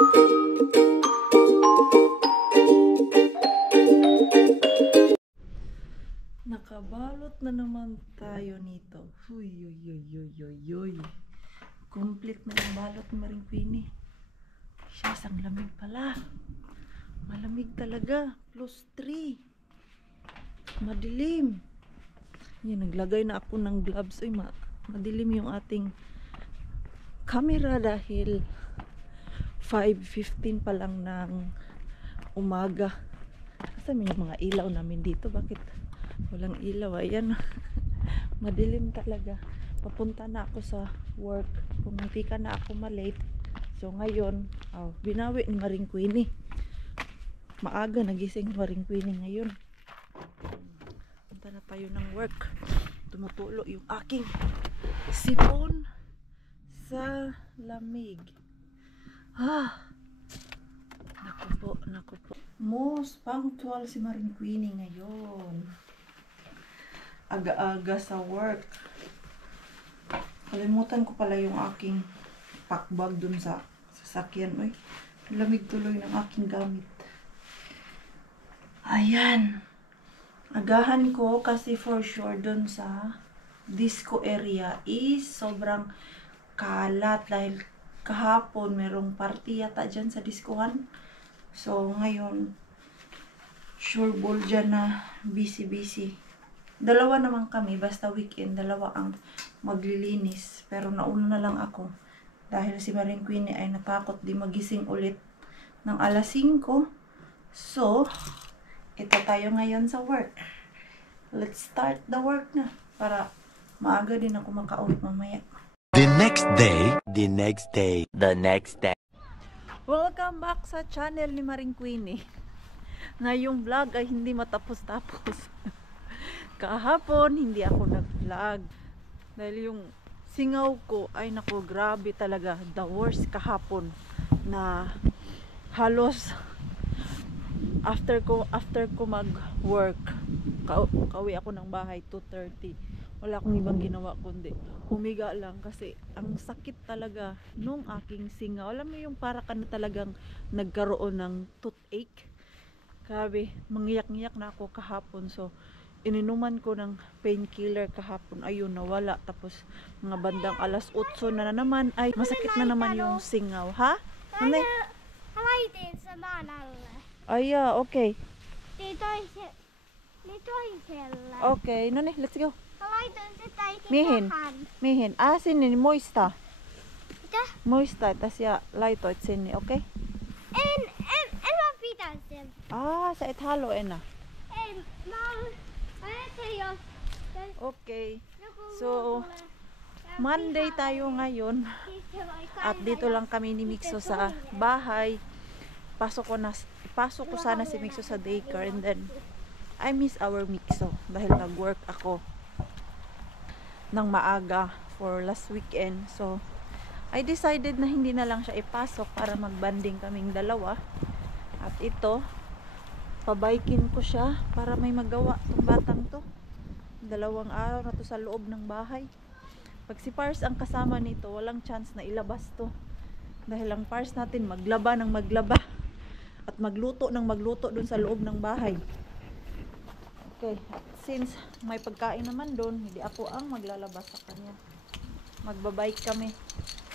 Nakabalot na naman tayo nito. Huy, huy, huy, huy, huy, huy. Complete na yung balot ni Maring Queenie. Siya, ang lamig pala. Malamig talaga. +3. Madilim. Yan, naglagay na ako ng gloves. Uy, madilim yung ating camera dahil 5:15 pa lang ng umaga. Kasi may mga ilaw namin dito. Bakit walang ilaw? Ayan. Madilim talaga. Papunta na ako sa work. Pumunti ka na ako malate. So ngayon, binawi ni Maring Queenie. Maaga nagising ni Maring Queenie ngayon. Punta na tayo ng work. Tumutulo yung aking sipon sa lamig. Naku po. Most punctual si Maring Queenie ngayon. Aga-aga sa work. Kalimutan ko pala yung aking packbag dun sa sasakyan. Uy, lamig tuloy ng aking gamit. Ayan. Agahan ko kasi for sure dun sa disco area is sobrang kalat dahil kahapon merong party yata dyan sa discohan. So ngayon sure ball dyan na busy. Dalawa naman kami, basta weekend, dalawa ang maglilinis. Pero nauna na lang ako. Dahil si Maring Queenie ay natakot di magising ulit ng alas 5. So, ito tayo ngayon sa work. Let's start the work na. Para maaga din ako makauwi mamaya. The next day. Welcome back sa channel ni Maring Queenie. Na yung vlog ay hindi matapos-tapos. Kahapon, hindi ako nag-vlog. Dahil yung singaw ko, ay naku, grabe talaga. The worst kahapon. Na halos after ko mag-work, kauwi ako ng bahay, 2:30. Wala akong ibang ginawa kundi humiga lang kasi ang sakit talaga nung aking singaw. Alam mo yung para ka na talagang nagkaroon ng toothache. Grabe, mangiyak-ngiyak na ako kahapon. So, ininuman ko ng painkiller kahapon. Ayun, nawala. Tapos, mga bandang alas 8 na naman. Ay, masakit na naman yung singaw. Ha? Ano? Laitin sa manalle. Ay, okay. Niin toiselle. Okay, no niin, let's go. Mä laitoin sitä Mihin? tähän. Mihin? Sinne, niin muista. Mitä? Muista, että sä laitoit sinne, okei? En mä pitää sen. Sä et halua enää. En, mä ajattelin jos Okay. joku So, muu tulee. Monday tayo ngayon. Siis se voi At dito lang kami ni Mixo sa bahay. Pasok ko sana si Mixo sa daycare and then I miss our Mixo dahil nag-work ako ng maaga for last weekend. So, I decided na hindi na lang siya ipasok para magbanding kaming dalawa. At ito, pabaikin ko siya para may magawa itong batang to. 2 araw na to sa loob ng bahay. Pag si Pars ang kasama nito, walang chance na ilabas to. Dahil ang Pars natin maglaba ng maglaba at magluto ng magluto dun sa loob ng bahay. Okay, at since may pagkain naman dun, hindi ako ang maglalabas sa kanya. Magbabike kami.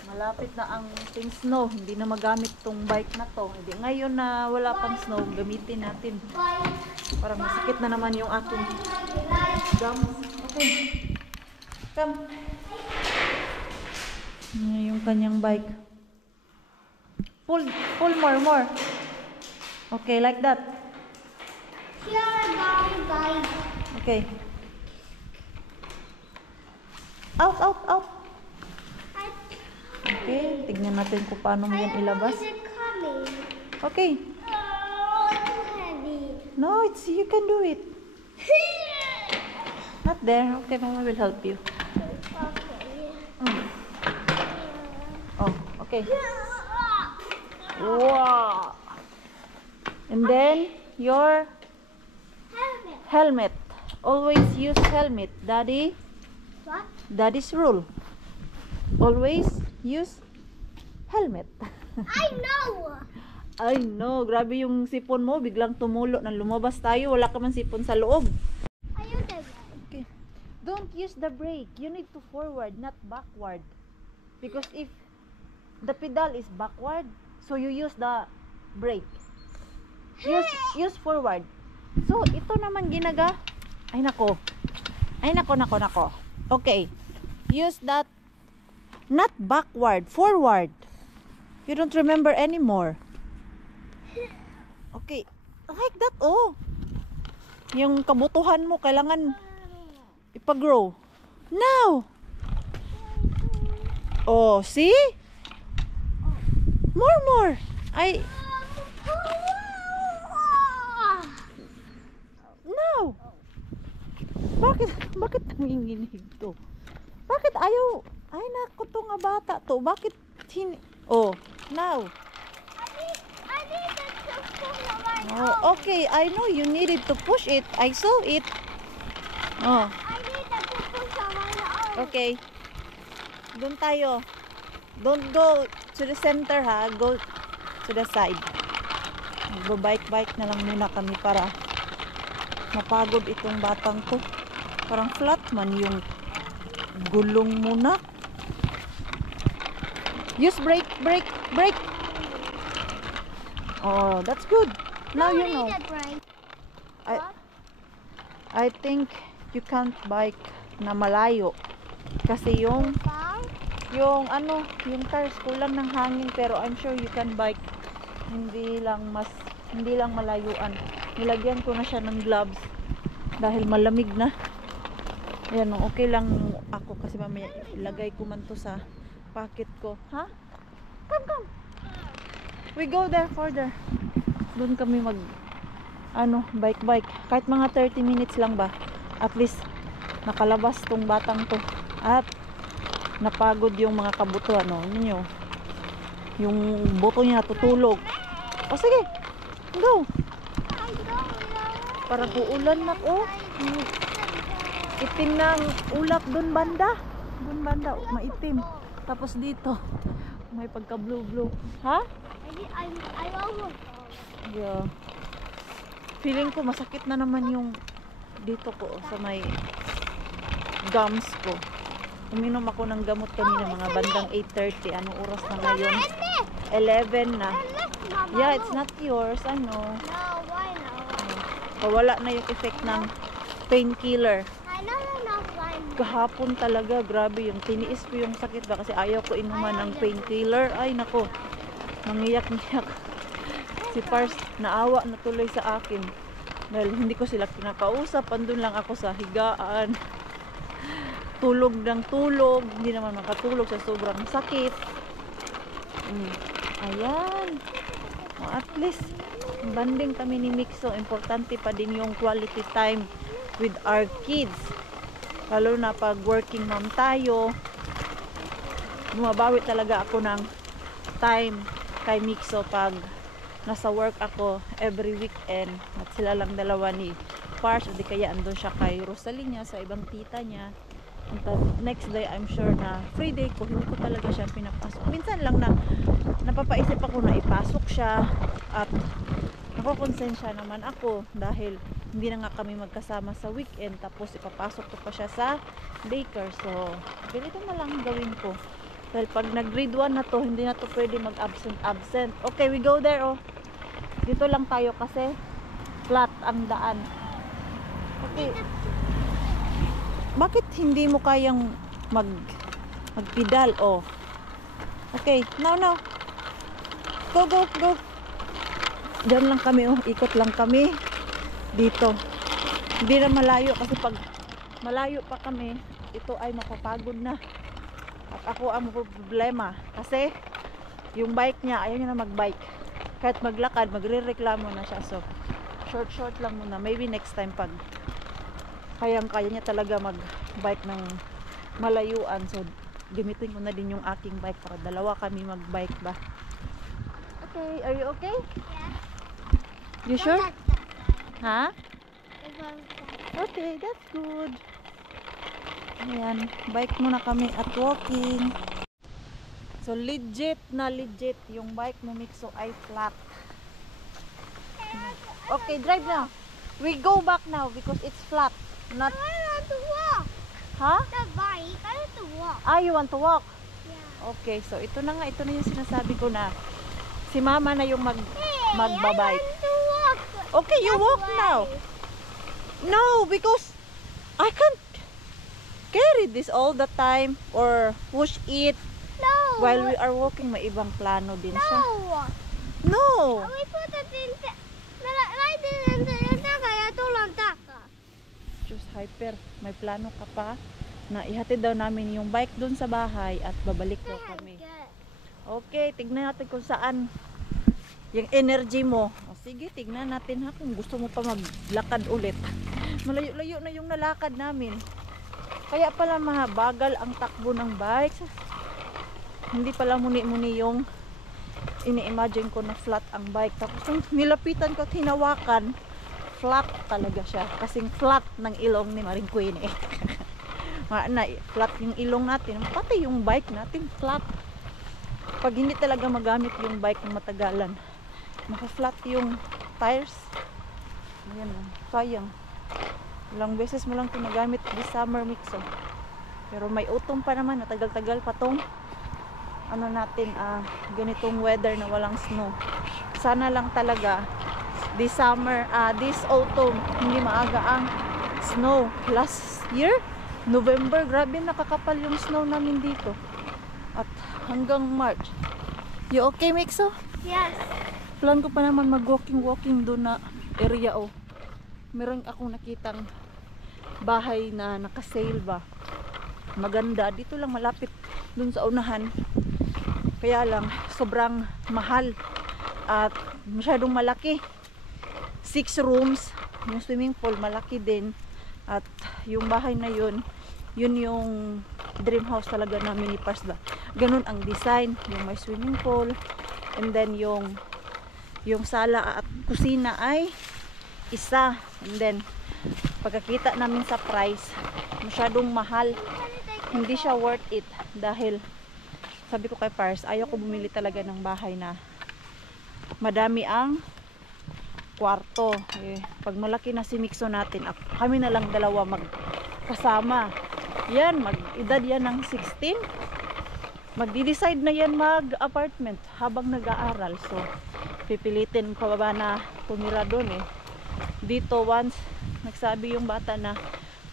Malapit na ang ting snow, hindi na magamit tong bike na to. Hindi ngayon na wala pang snow, gamitin natin. Parang masakit na naman yung aking gums. Okay. Come. Yung kanyang bike. Pull more. Okay, like that. Here bye. Okay. Out. Okay, tignan natin kung paano mo yan ilabas. Is it coming? Okay. Oh, too heavy. No, you can do it. Not there. Okay, Mama will help you. Okay. Oh, okay. Wow. And then your helmet. Always use helmet. What? Daddy's rule. Always use helmet. I know. Ay no, grabe yung sipon mo, biglang tumulo nang lumabas tayo, wala ka man sipon sa loob. Ayun na. Okay. Don't use the brake. You need to forward, not backward. Because if the pedal is backward, so you use the brake. Use forward. So, ito naman ginaga. Ay nako. Ay nako. Okay. Use that not backward, forward. You don't remember anymore. Okay. Like that, oh. Yung kabutuhan mo, kailangan ipag-grow. Now! Oh, see? More. Ay, now! Bakit nanginginig to? Bakit ayaw? Ay, naku, to nga bata to. Bakit oh, now. I need to push the right Oh, okay, I know you needed to push it. I saw it. Oh, I need to push the right arm. okay. Doon tayo. Don't go to the center ha. Go to the side. Mag-bike na lang muna kami para mapagod itong batang to. Parang flat man yung gulong muna. Use brake. Oh, that's good. Now you know. I think you can't bike na malayo. Kasi yung tires kulang ng hangin, pero I'm sure you can bike hindi lang malayuan. Nilagyan ko na siya ng gloves dahil malamig na. Ayan, okay lang ako kasi mamaya ilagay ko man to sa pocket ko. Ha? Come. We go there further. Doon kami bike. Kahit mga 30 minutes lang ba. At least nakalabas tong batang to. At napagod yung mga kabuto, ninyo. Yung buto niya tutulog. O sige, go. Parang uulan na, itim ng ulap doon banda, maitim. Tapos dito may pagka blue. Ha? I almost. Yeah. Feeling ko masakit na naman yung dito ko sa may gums ko. Uminom ako ng gamot kanina mga bandang 8:30. Anong oras na ngayon? 11 na. Yeah, it's not yours. Ano? No, why not? Wala na yung effect ng painkiller. I know not why. Kahapon talaga, grabe yung tiniis ko yung sakit ba kasi ayaw ko inuman ng painkiller. Ay nako, mangiyak si Pars, naawa na tuloy sa akin dahil hindi ko sila kinakausap. Andun lang ako sa higaan, tulog, hindi naman makatulog sa sobrang sakit. Ayan, at least banding kami ni Mixo. Importante pa din yung quality time with our kids, lalo na pag working mom tayo. Bumabawi talaga ako ng time kay Mixo pag nasa work ako every weekend at sila lang dalawa ni Pars, o di kaya andun siya kay Rosalinha sa ibang tita niya. And next day I'm sure na free day ko, hindi ko talaga siya pinapasok. Minsan lang na napapaisip ako na ipasok siya at nakokonsensya naman ako dahil hindi na nga kami magkasama sa weekend, tapos ipapasok ko pa siya sa daycare. So ganito na lang gawin ko dahil pag nag grade 1 na to, hindi na to pwede mag absent. Okay, we go there. Dito lang tayo kasi flat ang daan. Okay, bakit hindi mo kayang magpedal? Okay, now go. Diyan lang kami, ikot lang kami dito. Hindi na malayo kasi pag malayo pa kami, ito ay mapapagod na. At ako ang problema kasi yung bike niya, ayaw niya na magbike. Kahit maglakad, magre-reklamo na siya. So short lang muna. Maybe next time pag kaya niya talaga magbike ng malayuan. So gamitin ko na din yung aking bike para dalawa kami magbike ba. Okay, are you okay? Yeah. You sure? Huh? Ha? Okay, that's good. Ayan, bike muna kami at walking. So legit na legit yung bike mo Mixo ay flat. Okay, drive now. We go back now because it's flat. Not I want to walk. huh? The bike. I want to walk. Ah, you want to walk? Yeah. Okay, so ito na nga, ito na yung sinasabi ko na si mama na yung Hey, magbabike. I want to walk. Okay, you walk now. No, because I can't carry this all the time or push it No. while we are walking. May ibang plano din siya. No. No! We put it in the... Right in the... Kaya tulang taka. Diyos, hyper. May plano ka pa na ihatid daw namin yung bike dun sa bahay at babalik daw kami. Okay, tignan natin kung saan yung energy mo. O, sige, tignan natin ha kung gusto mo pa maglakad ulit. Malayo-layo na yung nalakad namin. Kaya pala mabagal ang takbo ng bike. Hindi pala muni-muni yung ini-imagine ko na flat ang bike. Tapos nung nilapitan ko at hinawakan, flat talaga siya. Kasing flat ng ilong ni Maring Queen eh. Flat yung ilong natin. Pati yung bike natin flat. Pag hindi talaga magamit yung bike ng matagalan, maka-flat yung tires. Ayan, sayang. Ilang beses mo lang ito nagamit this summer Mixo. Pero may utong pa naman, natagal-tagal pa tong ano natin, ganitong weather na walang snow. Sana lang talaga this summer, this autumn, hindi maaga ang snow. Last year, November, grabe nakakapal yung snow namin dito. At hanggang March. You okay, Mixo? Yes. Plan ko pa naman mag-walking doon na area oh. Meron akong nakitang bahay na naka-sale ba. Maganda. Dito lang malapit doon sa unahan. Kaya lang sobrang mahal at masyadong malaki. 6 rooms. Yung swimming pool malaki din. At yung bahay na yun yung dream house talaga namin ni Pars ba. Ganun ang design. Yung may swimming pool. And then yung sala at kusina ay isa. And then pagkakita namin sa price, masyadong mahal. Hindi siya worth it dahil sabi ko kay Pars, ayaw ko bumili talaga ng bahay na madami ang kwarto. Pag malaki na si Mixo natin, kami na lang dalawa magkasama. Yan, mag-edad yan ng 16. Magdi-decide na yan mag-apartment habang nag-aaral. So, pipilitin pa ba na tumira doon eh. Dito, once nagsabi yung bata na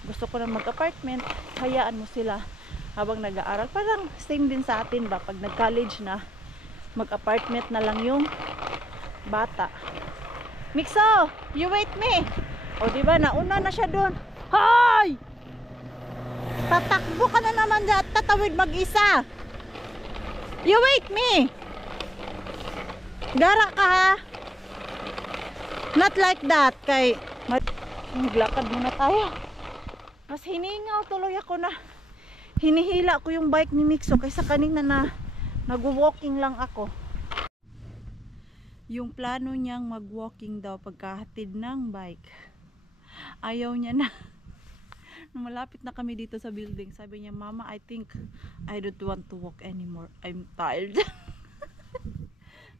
gusto ko na mag-apartment, hayaan mo sila habang nag-aaral. Parang same din sa atin ba, pag nag-college na, mag-apartment na lang yung bata. Mixo, you wait me. O diba, nauna na siya doon. Hoy! Tatakbo ka na naman at tatawid mag-isa. You wait me. Gara ka ha. Not like that. Kay maglakad muna tayo. Mas hiningaw tuloy ako na hinihila ko yung bike ni Mixo kaysa kanina na nag-walking lang ako. Yung plano niyang mag-walking daw pagkahatid ng bike, ayaw niya na. Nung malapit na kami dito sa building, sabi niya, Mama, I think I don't want to walk anymore. I'm tired.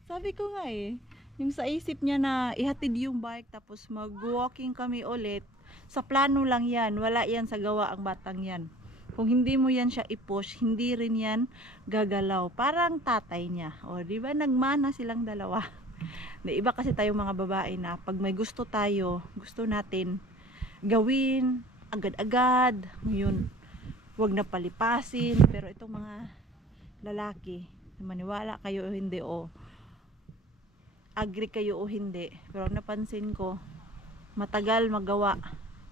Sabi ko nga eh, yung sa isip niya na ihatid yung bike tapos mag-walking kami ulit, sa plano lang yan, wala yan sa gawa ang batang yan. Kung hindi mo yan siya i-push, hindi rin yan gagalaw. Parang tatay niya. O, di ba nagmana silang dalawa? Iba kasi tayong mga babae na pag may gusto tayo, gusto natin gawin agad-agad, yun, wag na palipasin. Pero itong mga lalaki, maniwala kayo o hindi, o agree kayo o hindi, pero napansin ko matagal magawa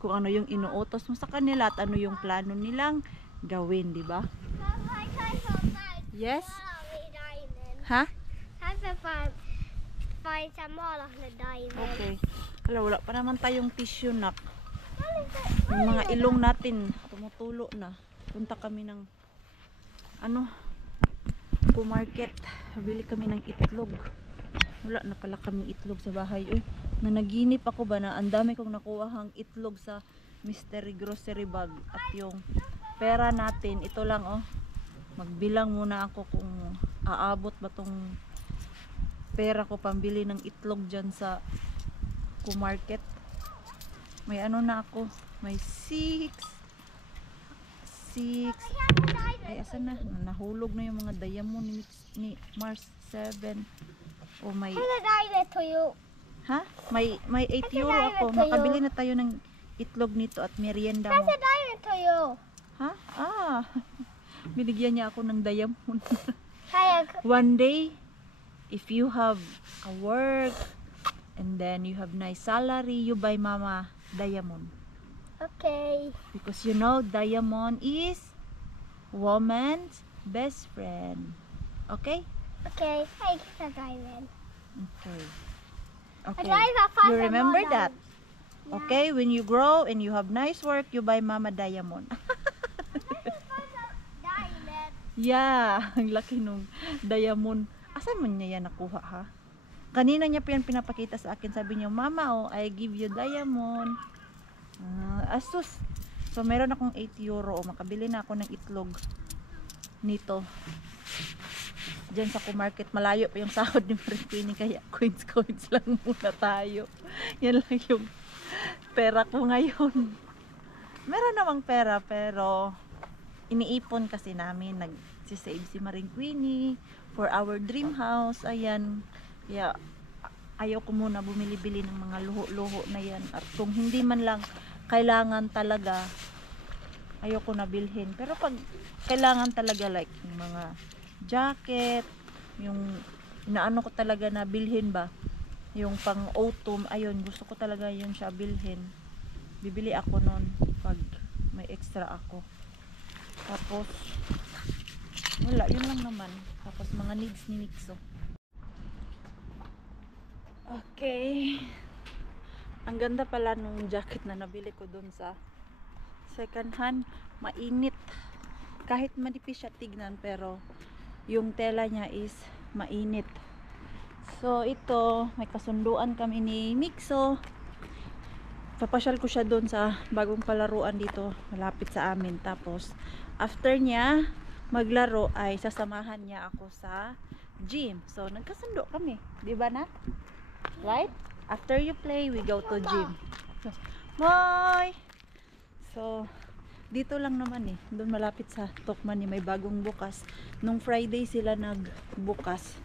kung ano yung inuutos mo sa kanila at ano yung plano nilang gawin, di ba? Yes? Ha? Find some more of the diamond. Okay. Wala pa naman tayong tissue nak. Yung mga ilong natin tumutulo na. Punta kami ng market. Bili kami ng itlog. Wala na pala kaming itlog sa bahay. Uy, nanaginip ako ba na ang dami kong nakuhang itlog sa mystery grocery bag. At yung pera natin, ito lang oh. Magbilang muna ako kung aabot ba tong pera ko pambili ng itlog dyan sa Kumarket. May ano na ako, may 6 ay asan na, nahulog na yung mga diamond ni Mars 7. Oh, may I'm gonna dive it to you. ha? May 8 euro ako. Makabili na tayo ng itlog nito at merienda I'm mo. gonna dive it to you. Ha? Binigyan niya ako ng diamond. Kaya, One day, if you have a work and then you have nice salary, you buy mama diamond. okay. Because you know, diamond is woman's best friend. Okay? Okay, I can dive in. Okay. I Okay. dive at five You and remember more that? dives. Okay? When you grow and you have nice work, you buy mama diamond. Diamond. Yeah, ang laki nung diamond. Asan mo niya yan nakuha ha? Kanina niya pa yan pinapakita sa akin. Sabi niya, Mama, oh, I give you diamond. Asus. So, meron akong 8 euro. Oh, makabili na ako ng itlog nito. Diyan sa Kumarket. Malayo pa yung sahod ni Marie Queenie. Kaya coins lang muna tayo. Yan lang yung pera ko ngayon. Meron namang pera pero iniipon kasi namin. Nagsisave si Marie Queenie for our dream house. Ayan. Kaya ayaw ko muna bumili-bili ng mga luho-luho na yan. At kung hindi man lang kailangan talaga, ayaw ko na bilhin. Pero pag kailangan talaga, like yung mga jacket, yung inaano ko talaga na bilhin ba, yung pang autumn, ayun, gusto ko talaga yun siya bilhin. Bibili ako nun pag may extra ako. Tapos wala, yun lang naman. Tapos mga needs ni Mixo. Okay. Ang ganda pala nung jacket na nabili ko dun sa second hand. Mainit. Kahit manipis siya tignan, pero yung tela niya is mainit. So ito, may kasunduan kami ni Mixo. Papasyal ko siya dun sa bagong palaruan dito malapit sa amin. Tapos after niya maglaro ay sasamahan niya ako sa gym. So nagkasundo kami, 'di ba na? Right? After you play, we go to gym. Bye! So, dito lang naman eh. Doon malapit sa Tokman eh. May bagong bukas. Nung Friday sila nagbukas.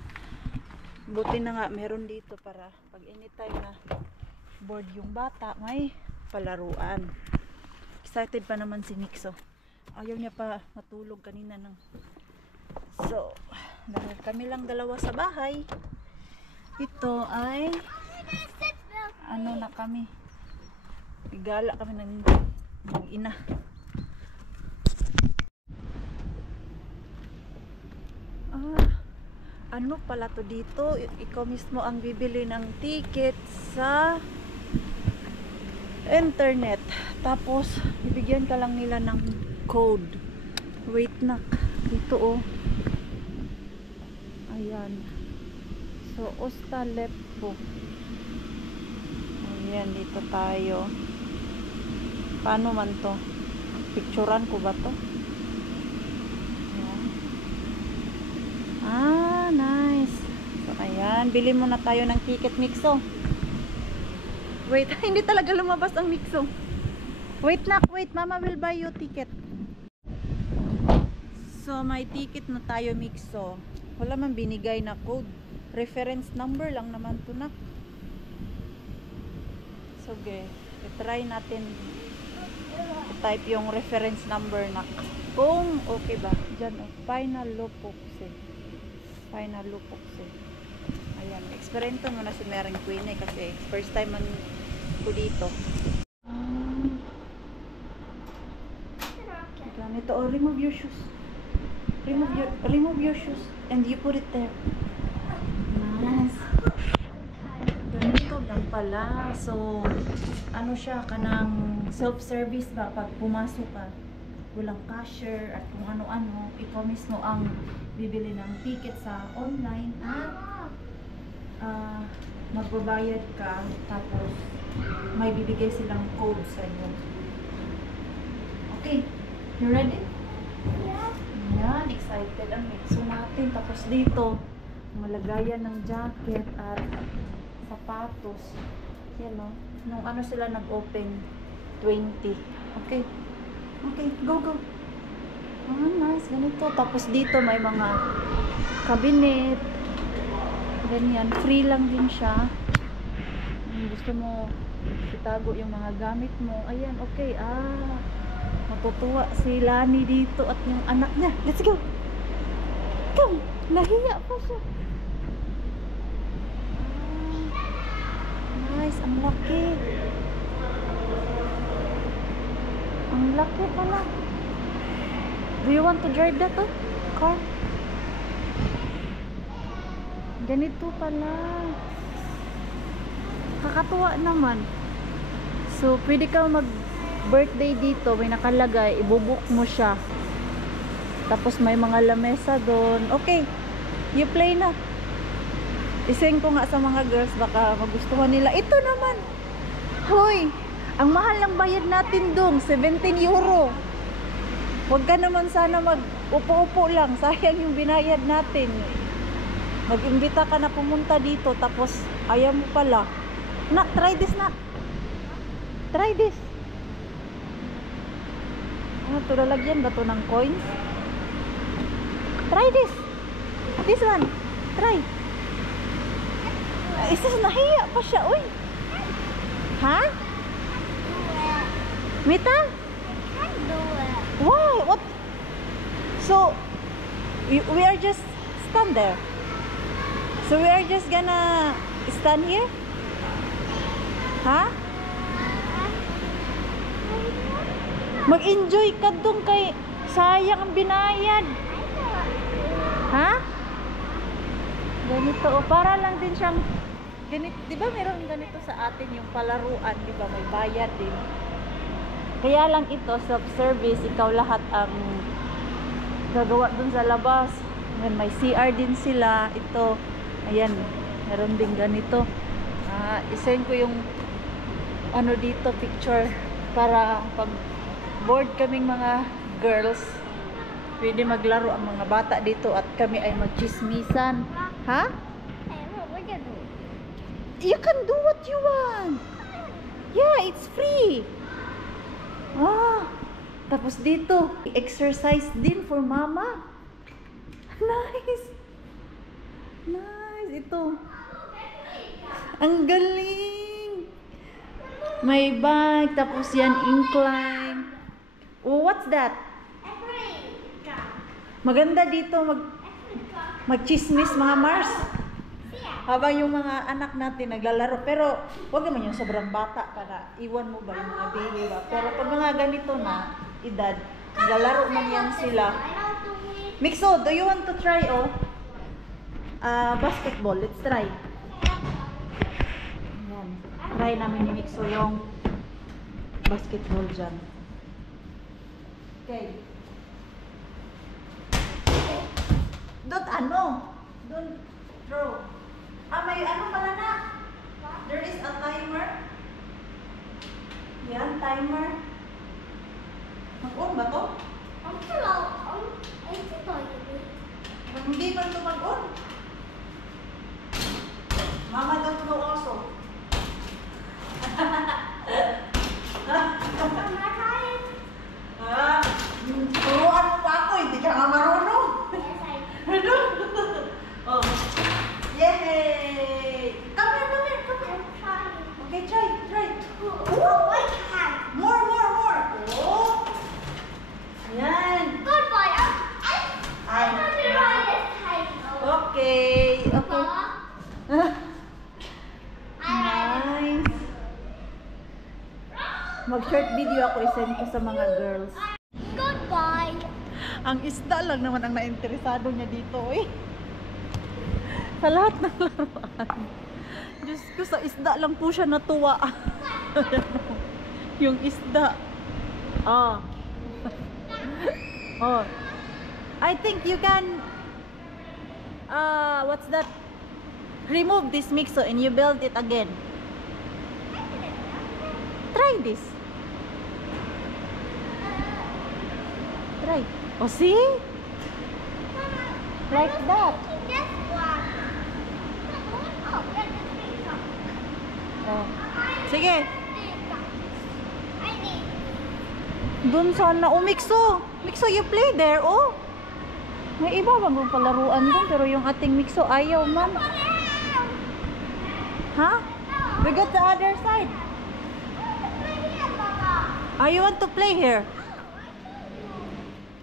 Buti na nga, meron dito para pag anytime na bored yung bata, may palaruan. Excited pa naman si Mixo. Ayaw niya pa matulog kanina ng... So, dahil kami lang dalawa sa bahay, ito ay ano na kami, igala kami ng ina. Ano pala to dito, ikaw mismo ang bibili ng ticket sa internet, tapos bibigyan ka lang nila ng code. Wait na, dito oh, ayan. So, Ostaleppo. Ayan, dito tayo. Paano man to? Picturean ko ba to? Ayan. Nice. So, ayan. Bili muna tayo ng ticket, Mixo. Wait, hindi talaga lumabas ang Mixo. Wait na, wait. Mama will buy you ticket. So, may ticket na tayo, Mixo. Wala man binigay na code. Reference number lang naman to na. So, okay. I-try natin i-type yung reference number na. Kung okay ba. Diyan, oh. Final Lupokse. Final Lupokse. Ayan. Eksperimento muna si Maring Queenie kasi first time man ko dito. Ganito. Oh, remove your shoes. Remove your shoes and you put it there. Nice. Ganito lang pala. So, ano siya, kanang self-service ba? Pag pumasok ka, walang cashier at kung ano-ano, ikaw mismo ang bibili ng ticket sa online at magbabayad ka, tapos may bibigay silang code sa inyo. Okay, you ready? Yeah. Yan, excited ang mixo natin. Tapos dito, malagayan ng jacket at sapatos. Yan o. Nung ano sila nag-open? 20. Okay. Okay, go, go. Ah, nice. Ganito. Tapos dito may mga cabinet. Ganyan. Free lang din siya. Kung gusto mo itago yung mga gamit mo. Ayan, okay. Ah, matutuwa si Lani dito at yung anak niya. Let's go. Come. Nahiya pa siya. Nice. Ang laki. Ang laki pala. Do you want to drive that car? Ganito pala. Kakatuwa naman. So, pwede ka mag-birthday dito. May nakalagay. Ibubuk mo siya. Tapos may mga lamesa doon. Okay. You play na. Ising ko nga sa mga girls. Baka magustuhan nila. Ito naman. Hoy. Ang mahal ng bayad natin doon. 17 euro. Huwag ka naman sana mag-upo-upo lang. Sayang yung binayad natin. Mag-imbita ka na pumunta dito. Tapos, ayaw mo pala. Nak, try this na. Try this. Ano ito? Lalagyan ba ito ng coins? Try this. This one. Try. Isa nahiya pa siya. Uy. Ha? Mita? Do it. Why? What? So, we are just stand there. So we are just gonna stand here? Ha? Mag-enjoy ka dun kay sayang ang binayad. Ha? Ganito. O, para lang din siyang ganito. Di ba meron ganito sa atin yung palaruan? Di ba may bayad din? Kaya lang ito, self-service. Ikaw lahat ang gagawa dun sa labas. May CR din sila. Ito. Ayan. Meron din ganito. Isend ko yung ano dito, picture. Para pag bored kaming mga girls, pwede maglaro ang mga bata dito at kami ay magchismisan. Ha? Hey, what you do? You can do what you want. Yeah, it's free. Tapos dito, exercise din for mama. Nice. Nice. Ito. Ang galing. May bike. Tapos yan, incline. Oh, what's that? Maganda dito magchismis mga Mars. Habang yung mga anak natin naglalaro. Pero, huwag naman yung sobrang bata para iwan mo ba yung mga baby ba. Pero pag mga ganito na edad, naglalaro man yan sila. Mixo, do you want to try basketball? Let's try. Ayan. Try namin ni Mixo yung basketball dyan. Okay. Don't don't throw. May ano pala na? There is a timer. Yan, timer. Mag-on ba to? Hindi pa ito mag-on. Mama don't know also. Turuan mo pa ako, hindi ka nga marunong. Oh. Yay! Come here. Okay, try. More. Oh. Yan. Okay. Nice. Mag-short video ako, isend ko sa mga girls. Goodbye. Ang isda lang naman ang nainteresado niya dito sa lahat ng laruan. Diyos ko, sa isda lang po siya natuwa. Yung isda. Oh. I think you can what's that? Remove this mixo and you build it again. Try this. Try. Oh, see? Like that. This one. Oh, that's the big one. Oh. Sige. I need. Doon sana. Oh, Mixo. Mixo, you play there, oh. May iba bang palaruan doon, pero yung ating Mixo ayaw, ma'am. Ha? We got the other side. Ah, you want to play here?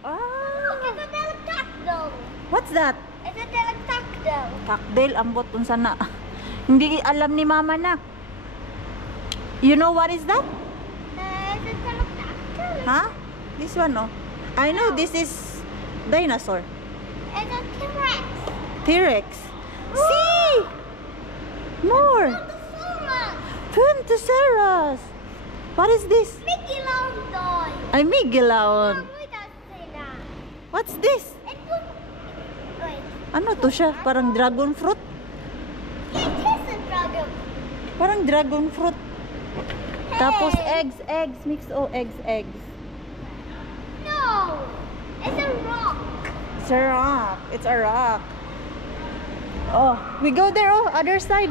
Ah. It's a pterodactyl. What's that? It's a pterodactyl. Cocktail, ambot dun sana. Hindi alam ni mama na. You know what is that? It's a pterodactyl. Huh? This one, oh. I know this is dinosaur. It's a T-Rex. T-Rex. See! More! Brontosaurus. Puntosaurus. What is this? Mickey Mouse toy. Ay, Miguelon. Wait a second. What's this? Wait. Ano to siya? Parang dragon fruit? It is a dragon. Parang dragon fruit. Tapos eggs. Mix eggs. No. It's a rock. It's a rock. It's a rock. Oh, we go there, oh, other side.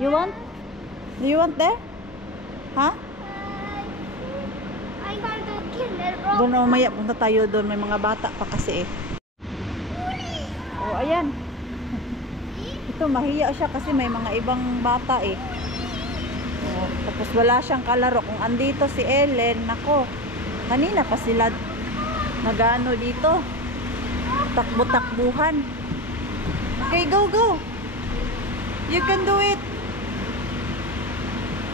You want? Do you want there? Ha? I want to kill the rock. Doon, oh, maya, punta tayo doon. May mga bata pa kasi eh. Oh, ayan. Ito, mahiya siya kasi may mga ibang bata eh. Oh, tapos wala siyang kalaro. Kung andito si Ellen, nako, kanina pa sila nagano dito. Takbo-takbuhan. Okay, go. You can do it.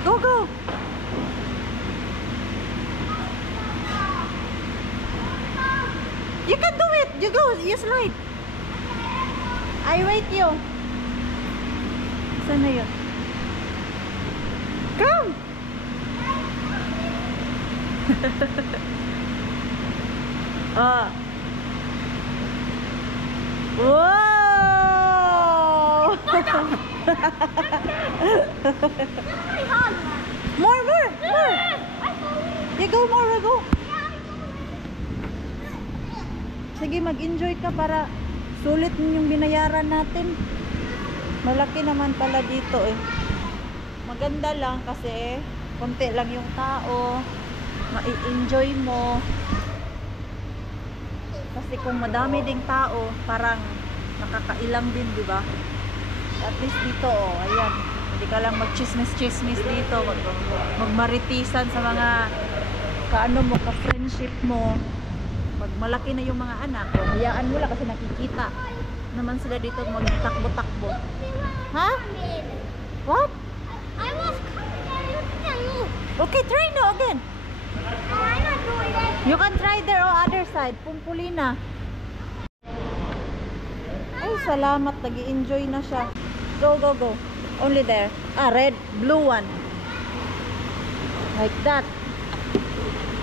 Go. You can do it. You go. You slide. I wait you. Saan na yun? Come. Ah. Wow! More. You go more, go. Sige, mag-enjoy ka para sulit yung binayaran natin. Malaki naman pala dito eh. Maganda lang kasi konti lang yung tao. Ma-enjoy mo. Kasi kung madami ding tao, parang nakakailang din, di ba? At least dito, oh, ayan. Hindi ka lang mag-chismis-chismis dito. Magmaritisan sa mga kaano mo, ka-friendship mo. Pag malaki na yung mga anak, oh, hayaan mo lang kasi nakikita naman sila dito magtakbo-takbo. Ha? What? I was coming there. You can move. Okay, try no again. I'm not doing it. You can try there or other side. Pumpulina. Ay, salamat. Nag-i-enjoy na siya. Go. Only there. Ah, red, blue one. Like that.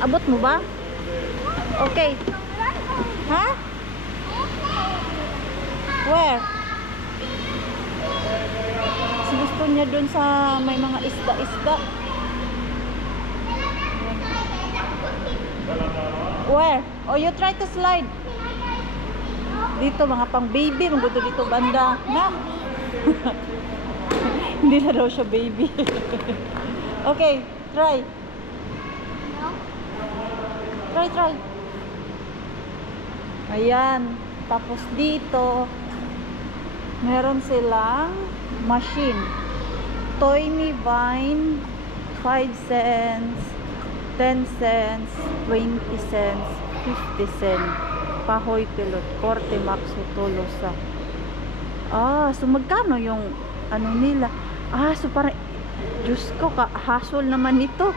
Abot mo ba? Okay. Ha? Where? Kasi gusto niya dun sa may mga isda-isda. Where? Oh, you try to slide. Dito, mga pang baby. Magbuto dito banda. Na? Hindi na daw siya baby. Okay, try. Try. Ayan. Tapos dito, meron silang machine. Toy Me Vine, 5 cents, 10 cents, 20 cents, 50 cents. Pahoy Pilot, Korte Maxo Tolosa. Ah, so magkano yung ano nila? Ah, so parang, Diyos ko, hasol naman ito.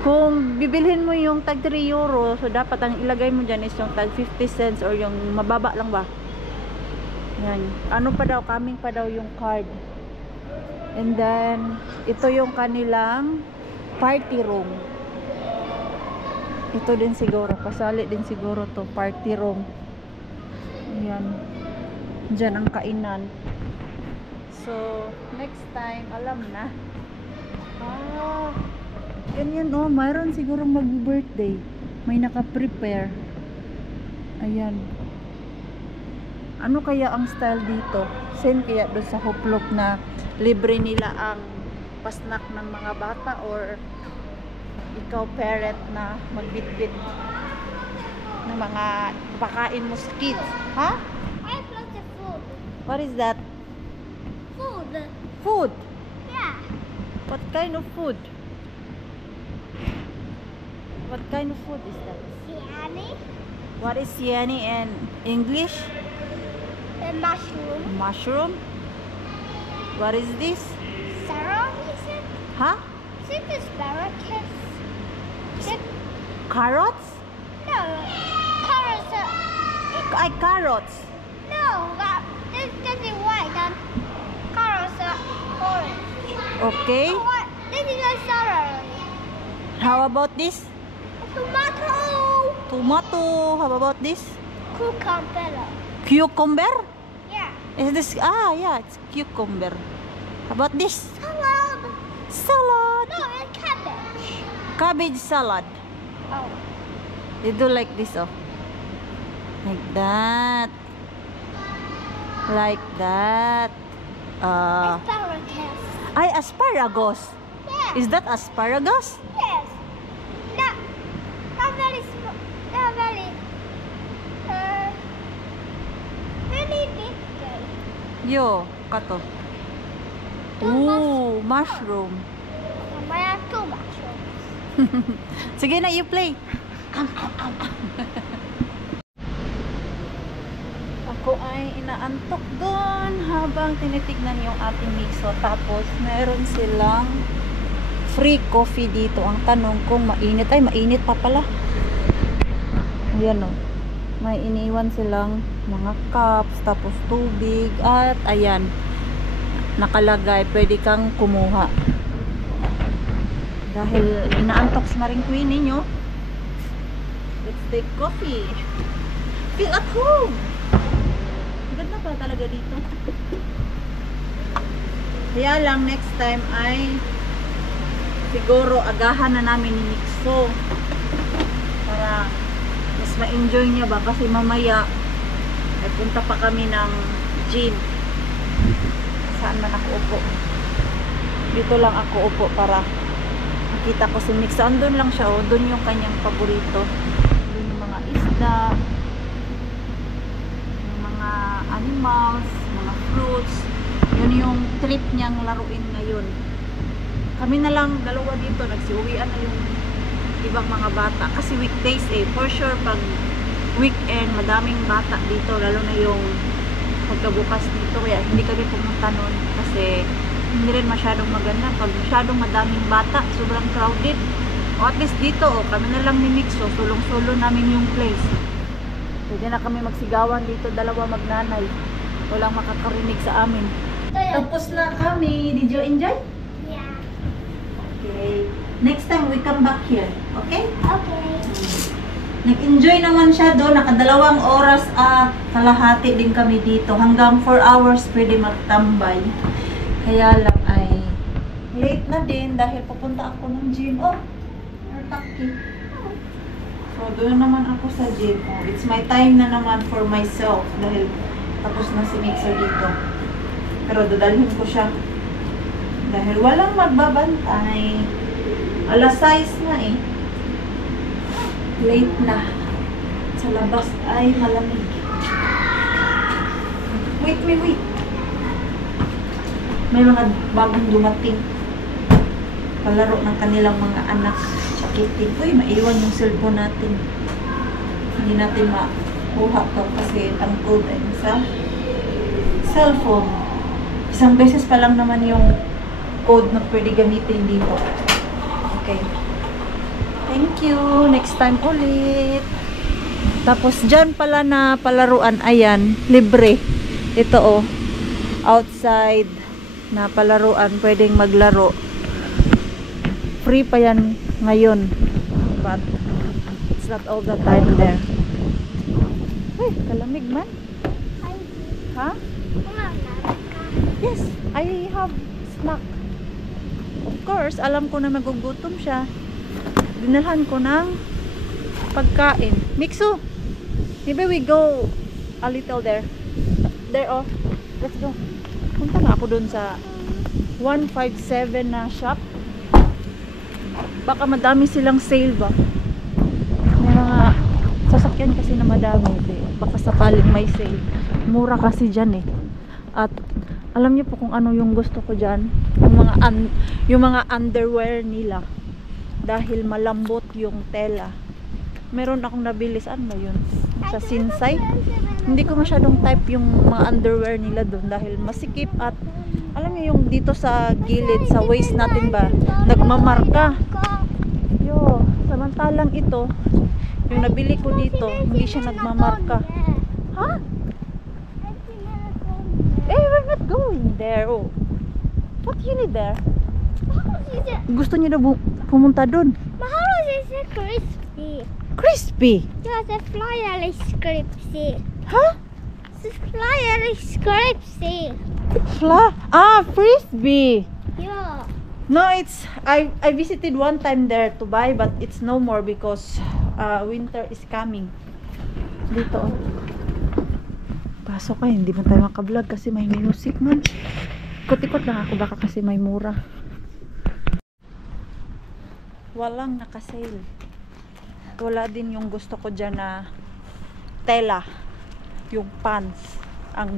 Kung bibilhin mo yung tag 3 euro, so dapat ang ilagay mo dyan is yung tag 50 cents or yung mababa lang ba? Yan. Ano pa daw, coming pa daw yung card. And then, ito yung kanilang party room. Ito din siguro, kasali din siguro to, party room. Ayan. Diyan ang kainan. So, next time, alam na. Ah, ganyan oh, mayroon siguro mag-birthday. May naka-prepare. Ayan. Ano kaya ang style dito? Same kaya doon sa Huplok na libre nila ang pasnak ng mga bata, or ikaw parent na magbitbit ng mga pakain mo sa kids? Ha? I love the food. What is that? Food. Food. Yeah. What kind of food? What kind of food is that? Siani. What is siani in English? The mushroom. Mushroom. What is this? Sarah, is it? Huh? Is it asparagus? Is it? Carrots? No. Carrots. Carrots. No. This is white and carrots are orange. Okay. Oh, what? This is a celery. How about this? Tomato. Tomato. How about this? Cucumber. Cucumber? Yeah. Is this? Ah, yeah, it's cucumber. How about this? Salad. Salad. No, it's cabbage. Cabbage salad. Oh. They do like this, oh. Like that. Like that. Asparagus. Ay, asparagus. Yeah. Is that asparagus? Yes. Not very small. Not very. Very big. Yo, kato. Two Ooh, mushroom. I have two mushrooms. Sige na, you play. Ako ay inaantok doon habang tinitignan yung ating mixo. Tapos, meron silang free coffee dito. Ang tanong kung mainit. Ay, mainit pa pala. Ayan o. May iniwan silang mga cups, tapos tubig. At ayan, nakalagay. Pwede kang kumuha. Dahil inaantok si Maring Queenie nyo. Let's take coffee. Feel at home. Ganda pa talaga dito. Kaya lang next time ay siguro agahan na namin ni Mixo para mas ma-enjoy niya ba, kasi mamaya ay punta pa kami ng gym. Saan man ako upo? Dito lang ako upo para makita ko si Mixo. Andun lang siya, oh. Doon yung kanyang paborito. Doon yung mga isda, mga animals, mga fruits. Yun yung trip niyang laruin ngayon. Kami na lang dalawa dito, nagsiuwian na yung ibang mga bata. Kasi weekdays for sure pag weekend, madaming bata dito, lalo na yung pagkabukas dito. Kaya hindi kami pumunta nun kasi hindi rin masyadong maganda. Pag masyadong madaming bata, sobrang crowded. O at least dito, kami na lang ni Mixo, sulong-sulo namin yung place. Pwede na kami magsigawan dito, dalawa magnanay. Walang makakarinig sa amin. Tapos na kami. Did you enjoy? Yeah. Okay. Next time we come back here. Okay? Okay. Nag-enjoy naman siya doon. Nakadalawang oras at kalahati din kami dito. Hanggang 4 hours pwede magtambay. Kaya lang ay late na din dahil pupunta ako ng gym. Oh, Artaki. So, doon naman ako sa gym. Oh, it's my time na naman for myself dahil tapos na si Mixer dito. Pero dadalhin ko siya dahil walang magbabantay. Alas 6 na eh. Late na. Sa labas ay malamig. Wait. May mga bagong dumating. Palaro ng kanilang mga anak. Sakitin. Uy, maiwan yung cellphone natin. Hindi natin makuha to kasi tangkod ay sa cellphone. Isang beses pa lang naman yung code na pwede gamitin dito. Okay. Thank you. Next time ulit. Tapos dyan pala na palaruan. Ayan. Libre. Ito oh. Outside na palaruan. Pwedeng maglaro. Free pa yan ngayon. But it's not all the time there. Uy, kalamig man. Ha? Yes, I have snack. Of course, alam ko na magugutom siya. Dinalhan ko ng pagkain. Mixo, Maybe we go a little there. There, oh. Let's go. Punta nga ako dun sa 157 na shop. Baka madami silang sale ba? May mga sasakyan kasi na madami. Baka sakaling may sale. Mura kasi dyan eh. At alam niyo po kung ano yung gusto ko dyan? Yung mga underwear nila. Dahil malambot yung tela. Meron akong nabili. Saan ba yun? Sa Sinsay. Hindi ko masyadong type yung mga underwear nila doon dahil masikip at alam niyo yung dito sa gilid, sa waist natin ba, nagmamarka. Yo, samantalang ito, yung nabili ko dito, hindi siya nagmamarka. Ha? Eh, we're not going there. Oh. What you need there? Gusto niyo na pumunta doon? Mahalo is crispy. Crispy? Yeah, the flyer is crispy. Huh? The flyer is crispy. Frisbee. Yeah. No, it's I visited one time there to buy but it's no more because winter is coming. Dito. Oh. Pasok ka, hindi man tayo makablog kasi may music man. Ikot-ikot lang ako baka kasi may mura. Walang nakasale. Wala din yung gusto ko dyan na tela. Yung pants ang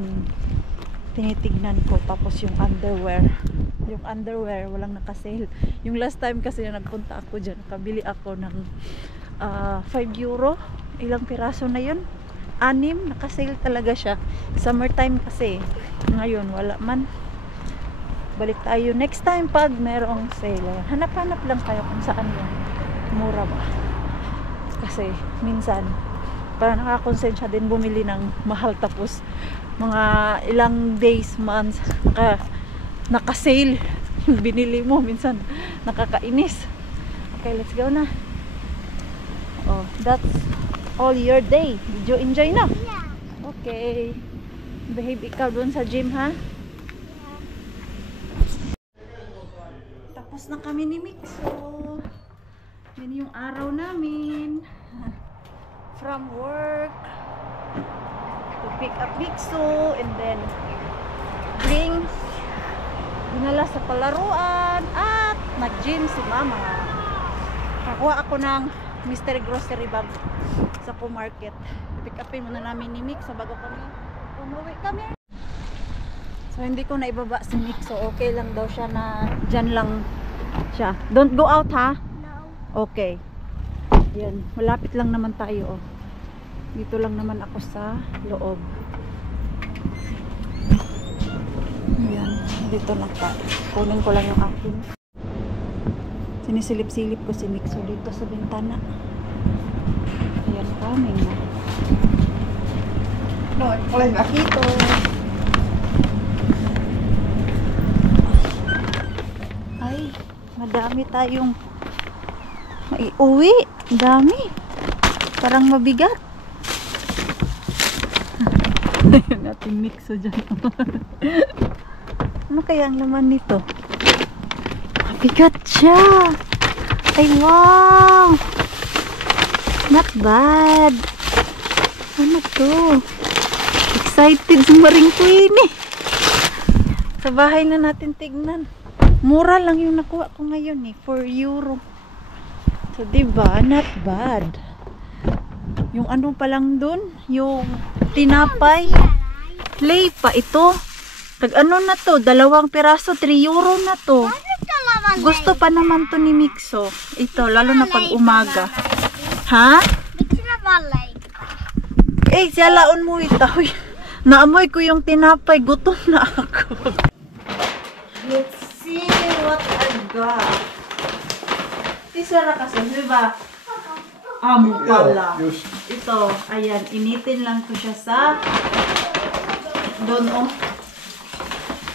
tinitignan ko, tapos yung underwear walang nakasale. Yung last time kasi na nagpunta ako dyan, nakabili ako ng 5 euro, ilang piraso na yun, 6, nakasale talaga siya. Summertime kasi, ngayon wala man. Balik tayo next time pag merong sale. Hanap-hanap lang kayo kung saan yung mura ba, kasi minsan para nakakonsensya din bumili ng mahal tapos mga ilang days, months naka-sale yung binili mo, minsan nakakainis. Okay, let's go na. Oh, that's all your day. Did you enjoy na? Yeah. Okay, behave ikaw dun sa gym, ha? Tapos na kami ni Mixo. Yan yung araw namin. From work to pick up Mixo and then bring dinala sa palaruan at nag-gym si Mama. Kakuha ako ng mystery grocery bag sa co-market. Pick upin muna namin ni Mixo bago kami umuwi kami. So hindi ko na ibaba si Mixo. Okay lang daw siya na dyan lang siya. Don't go out, ha? No. Okay. Yan, malapit lang naman tayo, oh. Dito lang naman ako sa loob. Yan, dito lang tayo. Kunin ko lang yung akin. Sinisilip-silip ko si Mixo dito sa bintana. Ayan, coming na. No, dito. Ay, madami tayong maiuwi. Dami. Parang mabigat. Ayun natin Mixo dyan. Ano kaya ang laman nito? Mabigat siya. Ay, wow. Not bad. Ano to? Excited si Maring Queenie. Sa bahay na natin tignan. Mura lang yung nakuha ko ngayon eh. 4 euro. So, diba? Not bad. Yung ano pa lang dun? Yung tinapay. Play pa ito. Tag ano na to? 2 piraso. 3 euro na to. Gusto pa naman to ni Mixo. Ito, lalo na pag umaga. Ha? Eh, siyalaon mo ito. Naamoy ko yung tinapay. Gutom na ako. Let's see what I got. Tisara kasi, di ba? Amo pala. Ito, ayan, initin lang ko siya sa doon, oh.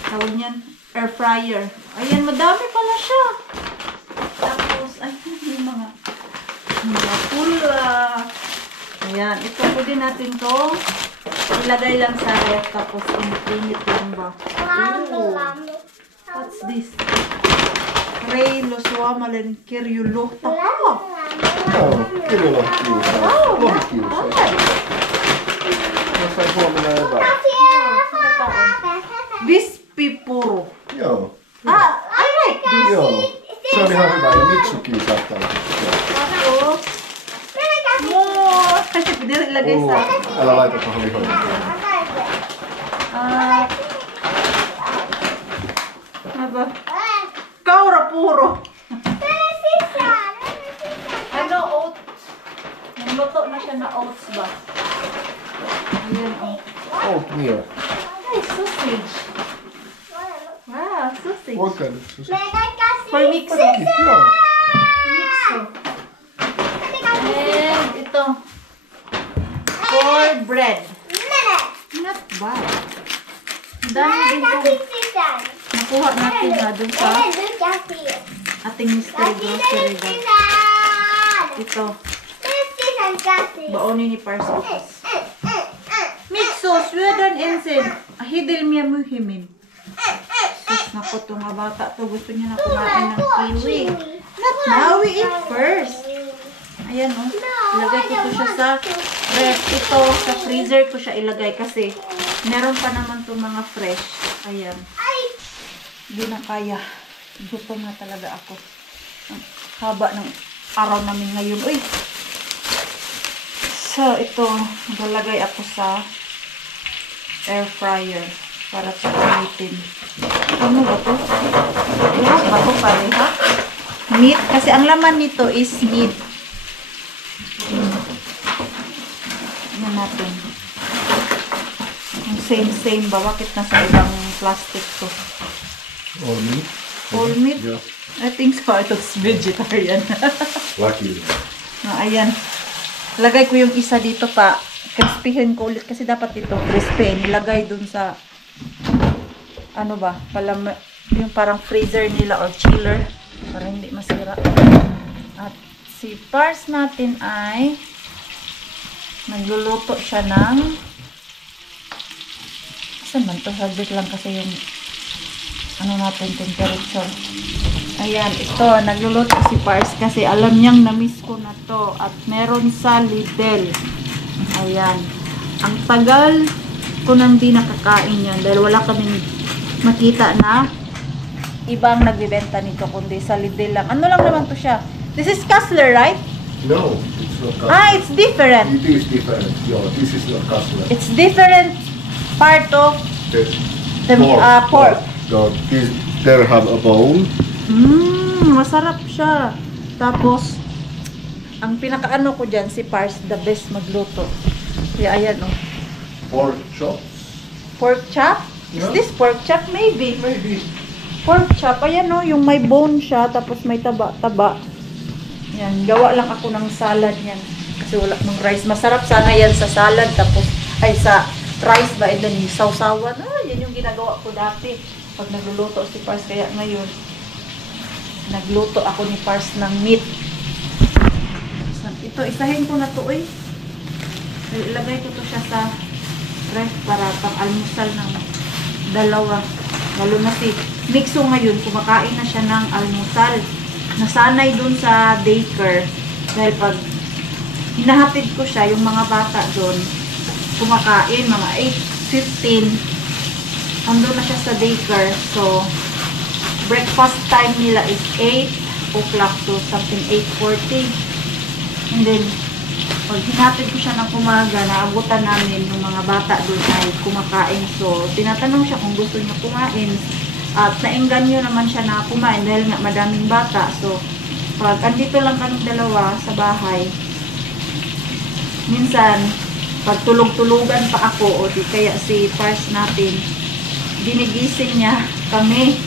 Tawag niyan, air fryer. Ayan, madami pala siya. Tapos, ayun, yung mga pula. Ayan, ito pwede natin to ilagay lang sa ref, tapos init lang ba. Ooh. What's this? Ray Loswamalen Kiryulo. Taka! Oh, kilolohkiusaus. Lohkiusaus. sai huomenna jotain. Vispi puru. Joo. I like this. Joo. Se on ihan hyvä ja Mitsukin saattaa tykkää. Tapos, more. Pwede ilagay sa... Älä laita tuohon lihoille. Ano ba? Kaura puro. Ano, oats. Nagluto na siya na oats ba? Ayan, oh. Oatmeal. Ay, sausage. Wow, sausage. What kind of sausage? For mixo. Joo. Mixo. And ito. For bread. Not bad. Ang dami din kong nakuha natin na dun sa ating mystery grocery bag. Ito. Baonin ni Parsos. Mixo, Sweden ensin. Hidil miya muhimin. Sus, naku, itong mga bata to. Gusto niya na kumain ng kiwi. Now we eat first. Ayan, oh. Ilagay ko to siya sa ref. Ito, sa freezer ko siya ilagay kasi meron pa naman itong mga fresh. Ayan. Hindi na kaya. Gutom na talaga ako. Ang haba ng araw namin ngayon. Uy! So, ito. Nagalagay ako sa air fryer para sa gamitin. Ano ba ito? Ano ba ito pareha? Meat. Kasi ang laman nito is meat. Ano natin? Yung same ba? Bakit nasa ibang plastic to? All meat. Whole meat? Yeah. I think so. It's vegetarian. Lucky. Ayan. Lagay ko yung isa dito pa. Crispyhin ko ulit kasi dapat ito crispy. Nilagay dun sa ano ba? Yung parang freezer nila or chiller para hindi masira. At si Pars natin ay nagluluto siya ng saan man to? Saglit lang kasi yung ano natin, temperature. Ayan, ito, nagluluto si Pars kasi alam niyang na-miss ko na to. At meron sa Lidl. Ayan. Ang tagal ko nang di nakakain yan dahil wala kaming makita na ibang nagbibenta nito kundi sa Lidl lang. Ano lang naman to siya? This is Kassler, right? No, it's not Kassler. Ah, it's different. It is different. Yeah, this is not Kassler. It's different part of the pork. So, there have a bone. Masarap siya. Tapos, ang pinakaano ko dyan, si Pars, the best magluto. Kaya ayan, oh. Pork chops. Pork chop? Is Yeah. this pork chop? Maybe. Maybe. Pork chop, ayan, oh, yung may bone siya, tapos may taba-taba. Yan, gawa lang ako ng salad yan. Kasi wala ng rice. Masarap sana yan sa salad, tapos, ay sa rice ba, and then yung sausawan. Yan yung ginagawa ko dati. Pag nagluluto si Pars, kaya ngayon, nagluto ako ni Pars ng meat. Ito, isahin ko na to, eh. Ilagay ko to siya sa ref para pang-almusal ng dalawa. Lalo na si Mixo ngayon, kumakain na siya ng almusal. Nasanay dun sa daycare. Dahil pag hinahatid ko siya, yung mga bata dun, kumakain, mga 8:15, andun na siya sa daycare. So, breakfast time nila is 8 o'clock to something 8:40. And then, pag hinatid ko siya ng umaga, naabutan namin yung mga bata doon ay kumakain. So, tinatanong siya kung gusto niya kumain. At naengganyo naman siya na kumain dahil nga madaming bata. So, pag andito lang kami dalawa sa bahay, minsan, pag tulog-tulugan pa ako, o di kaya si Pars natin, ginigising niya kami.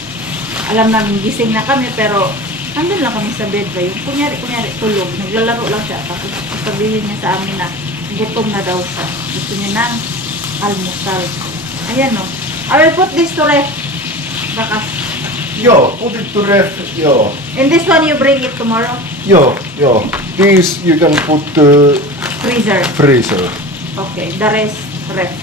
Alam namin, gising na kami, pero nandun lang kami sa bed ba yung kunyari tulog, naglalaro lang siya, tapos sabihin niya sa amin na gutom na daw siya, gusto niya ng almusal. Ayan, no, I will put this to ref bakas. Joo, put it to ref. Joo. And this one you bring it tomorrow? Joo. These you can put Freezer. freezer. Okay, the rest ref.